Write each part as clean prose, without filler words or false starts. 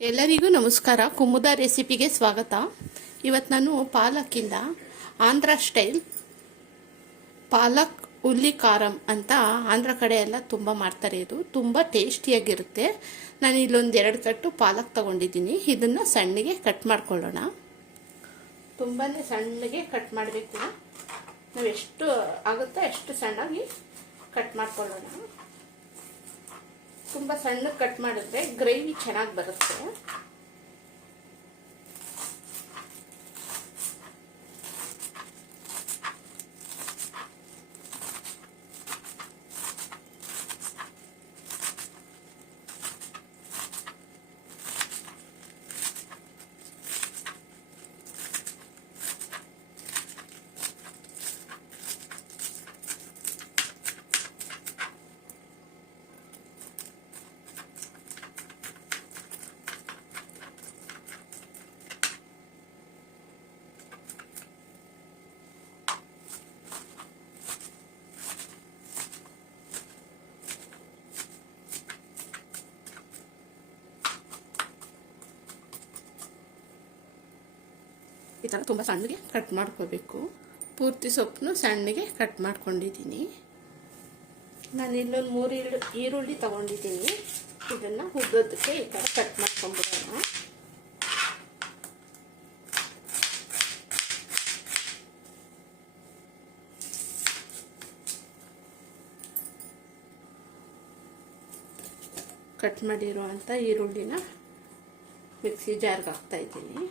ಎಲ್ಲರಿಗೂ ನಮಸ್ಕಾರ. ಕುಮುದ ರೆಸಿಪಿಗೆ ಸ್ವಾಗತ. ಇವತ್ತು ನಾನು ಪಾಲಕ್ಕಿಂದ ಆಂಧ್ರ ಸ್ಟೈಲ್ ಪಾಲಕ್ ಉಲ್ಲಿ ಖಾರಂ ಅಂತ ಆಂಧ್ರ ಕಡೆ ಎಲ್ಲ ತುಂಬ ಮಾಡ್ತಾರೆ. ಇದು ತುಂಬ ಟೇಸ್ಟಿಯಾಗಿರುತ್ತೆ. ನಾನು ಇಲ್ಲೊಂದು 2 ಕಟ್ಟು ಪಾಲಕ್ ತಗೊಂಡಿದ್ದೀನಿ. ಇದನ್ನು ಸಣ್ಣಗೆ ಕಟ್ ಮಾಡ್ಕೊಳ್ಳೋಣ. ತುಂಬಾ ಸಣ್ಣಗೆ ಕಟ್ ಮಾಡಬೇಕು. ನಾವು ಎಷ್ಟು ಆಗುತ್ತೋ ಅಷ್ಟು ಸಣ್ಣಗೆ ಕಟ್ ಮಾಡ್ಕೊಳ್ಳೋಣ. ತುಂಬ ಸಣ್ಣಗೆ ಕಟ್ ಮಾಡಿದ್ರೆ ಗ್ರೇವಿ ಚೆನ್ನಾಗಿ ಬರುತ್ತೆ. ಈ ಥರ ತುಂಬ ಸಣ್ಣಗೆ ಕಟ್ ಮಾಡ್ಕೋಬೇಕು. ಪೂರ್ತಿ ಸೊಪ್ಪನ್ನು ಸಣ್ಣಗೆ ಕಟ್ ಮಾಡ್ಕೊಂಡಿದ್ದೀನಿ. ನಾನು ಇಲ್ಲೊಂದು 3 ಈರುಳ್ಳಿ ತಗೊಂಡಿದ್ದೀನಿ. ಇದನ್ನು ಉದ್ದಕ್ಕೆ ಈ ಥರ ಕಟ್ ಮಾಡ್ಕೊಂಡ್ಬಿಡೋಣ. ಕಟ್ ಮಾಡಿರುವಂಥ ಈರುಳ್ಳಿನ ಮಿಕ್ಸಿ ಜಾರ್ಗೆ ಹಾಕ್ತಾ ಇದ್ದೀನಿ.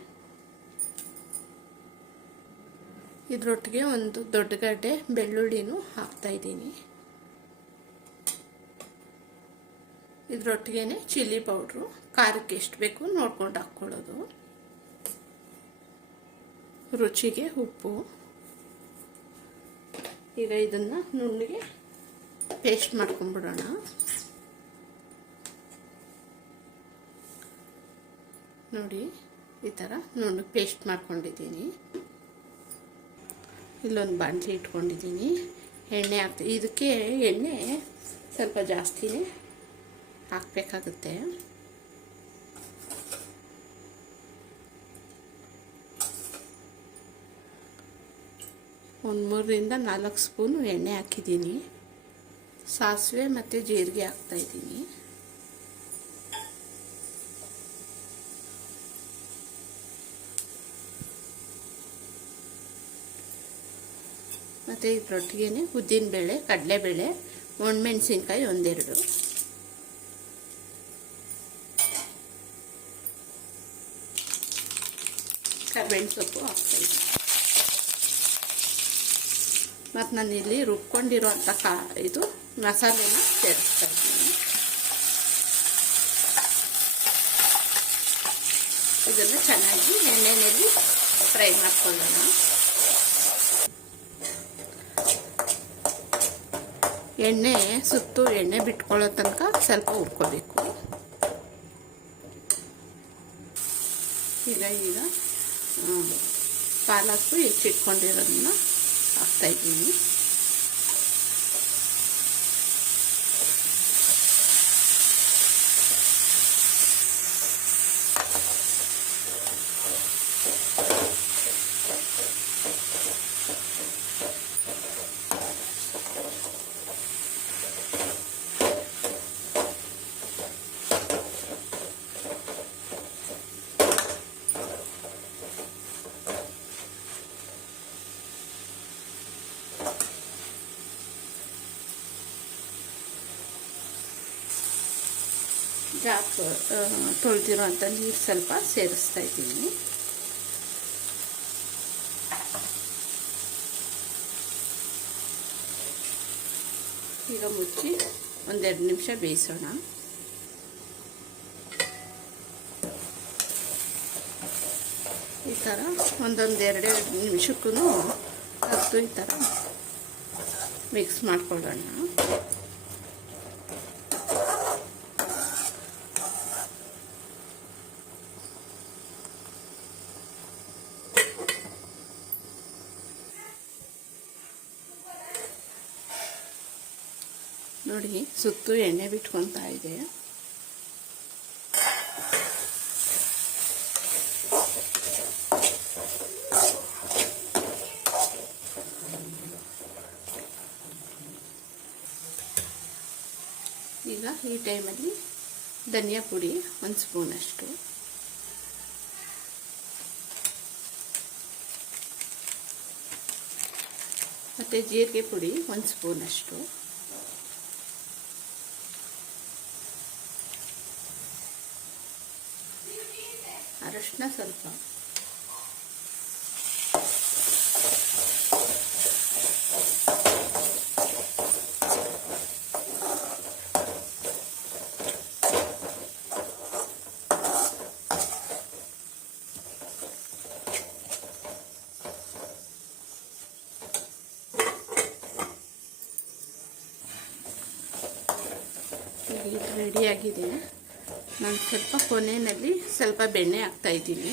ಇದರೊಟ್ಟಿಗೆ ಒಂದು ದೊಡ್ಡ ಗಡ್ಡೆ ಬೆಳ್ಳುಳ್ಳಿನೂ ಹಾಕ್ತಾ ಇದ್ದೀನಿ. ಇದರೊಟ್ಟಿಗೆ ಚಿಲ್ಲಿ ಪೌಡ್ರು, ಖಾರಕ್ಕೆ ಎಷ್ಟು ಬೇಕು ನೋಡ್ಕೊಂಡು ಹಾಕ್ಕೊಳ್ಳೋದು. ರುಚಿಗೆ ಉಪ್ಪು. ಈಗ ಇದನ್ನು ನುಣ್ಣಗೆ ಪೇಸ್ಟ್ ಮಾಡ್ಕೊಂಡ್ಬಿಡೋಣ. ನೋಡಿ, ಈ ಥರ ನುಣ್ಣಗೆ ಪೇಸ್ಟ್ ಮಾಡ್ಕೊಂಡಿದ್ದೀನಿ. ಇಲ್ಲೊಂದು ಬಾಣಲಿ ಇಟ್ಕೊಂಡಿದ್ದೀನಿ. ಎಣ್ಣೆ ಹಾಕ್ತೀನಿ. ಇದಕ್ಕೆ ಎಣ್ಣೆ ಸ್ವಲ್ಪ ಜಾಸ್ತಿನೇ ಹಾಕಬೇಕಾಗುತ್ತೆ. ಒಂದು 3ರಿಂದ 4 ಸ್ಪೂನು ಎಣ್ಣೆ ಹಾಕಿದ್ದೀನಿ. ಸಾಸಿವೆ ಮತ್ತು ಜೀರಿಗೆ ಹಾಕ್ತಾಯಿದ್ದೀನಿ. ಮತ್ತು ಇದರೊಟ್ಟಿಗೆ ಉದ್ದಿನಬೇಳೆ, ಕಡಲೆಬೇಳೆ, ಒಣಮೆಣಸಿನ್ಕಾಯಿ 1-2, ಕರಿಬೇವಿನ ಸೊಪ್ಪು ಹಾಕ್ತಾಯಿದ್ದೀನಿ. ಮತ್ತು ನಾನಿಲ್ಲಿ ರುಬ್ಕೊಂಡಿರೋಂಥ ಇದು ಮಸಾಲೆನ ಸೇರಿಸ್ತಾ ಇದ್ದೀನಿ. ಇದನ್ನು ಚೆನ್ನಾಗಿ ಎಣ್ಣೆಯಲ್ಲಿ ಫ್ರೈ ಮಾಡ್ಕೊಳ್ಳೋಣ. ಎಣ್ಣೆ ಸುತ್ತು ಎಣ್ಣೆ ಬಿಟ್ಕೊಳ್ಳೋ ತನಕ ಸ್ವಲ್ಪ ಹುರ್ಕೋಬೇಕು. ಈಗ ಪಾಲಕ್ಕು ಹೆಚ್ಚಿಟ್ಕೊಂಡಿರೋದನ್ನ ಹಾಕ್ತಾಯಿದ್ದೀನಿ. ತೊಳೆದಿರೋಂಥ ನೀರು ಸ್ವಲ್ಪ ಸೇರಿಸ್ತಾ ಇದ್ದೀನಿ. ಈಗ ಮುಚ್ಚಿ 1-2 ನಿಮಿಷ ಬೇಯಿಸೋಣ. ಈ ಥರ 1-2 ನಿಮಿಷಕ್ಕೂ ಹತ್ತು ಈ ಥರ ಮಿಕ್ಸ್ ಮಾಡ್ಕೊಳ್ಳೋಣ. ನೋಡಿ, ಸುತ್ತು ಎಣ್ಣೆ ಬಿಟ್ಕೊತಾ ಇದೆ. ಈ ಟೈಮಲ್ಲಿ ಧನಿಯಾ ಪುಡಿ 1 ಸ್ಪೂನಷ್ಟು, ಮತ್ತು ಜೀರಿಗೆ ಪುಡಿ 1 ಸ್ಪೂನಷ್ಟು, ಅರಶಿನ ಸ್ವಲ್ಪ, ಇದು ರೆಡಿಯಾಗಿದೆ. ನಾನು ಸ್ವಲ್ಪ ಕೊನೆಯಲ್ಲಿ ಸ್ವಲ್ಪ ಬೆಣ್ಣೆ ಹಾಕ್ತಾಯಿದ್ದೀನಿ.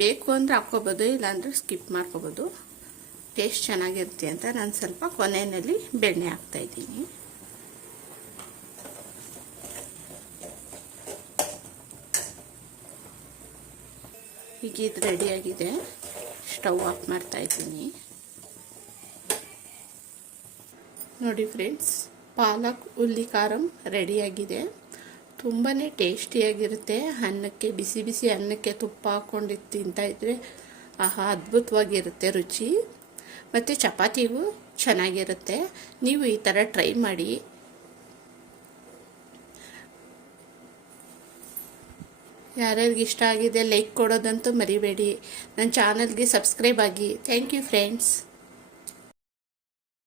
ಬೇಕು ಅಂದರೆ ಹಾಕ್ಕೋಬೋದು, ಇಲ್ಲಾಂದರೆ ಸ್ಕಿಪ್ ಮಾಡ್ಕೋಬೋದು. ಟೇಸ್ಟ್ ಚೆನ್ನಾಗಿರುತ್ತೆ ಅಂತ ನಾನು ಸ್ವಲ್ಪ ಕೊನೆಯಲ್ಲಿ ಬೆಣ್ಣೆ ಹಾಕ್ತಾಯಿದ್ದೀನಿ. ಈಗ ಇದು ರೆಡಿಯಾಗಿದೆ. ಸ್ಟವ್ ಆಫ್ ಮಾಡ್ತಾಯಿದ್ದೀನಿ. ನೋಡಿ ಫ್ರೆಂಡ್ಸ್, ಪಾಲಕ್ ಉಲ್ಲಿ ಖಾರಂ ರೆಡಿಯಾಗಿದೆ. ತುಂಬಾ ಟೇಸ್ಟಿಯಾಗಿರುತ್ತೆ. ಅನ್ನಕ್ಕೆ, ಬಿಸಿ ಬಿಸಿ ಅನ್ನಕ್ಕೆ ತುಪ್ಪ ಹಾಕ್ಕೊಂಡು ತಿಂತಾಯಿದ್ರೆ ಆಹಾ, ಅದ್ಭುತವಾಗಿರುತ್ತೆ ರುಚಿ. ಮತ್ತು ಚಪಾತಿಗೂ ಚೆನ್ನಾಗಿರುತ್ತೆ. ನೀವು ಈ ಥರ ಟ್ರೈ ಮಾಡಿ. ಯಾರ್ಯಾರಿಗೆ ಇಷ್ಟ ಆಗಿದೆ ಲೈಕ್ ಕೊಡೋದಂತೂ ಮರಿಬೇಡಿ. ನನ್ನ ಚಾನಲ್ಗೆ ಸಬ್ಸ್ಕ್ರೈಬ್ ಆಗಿ. Thank you friends.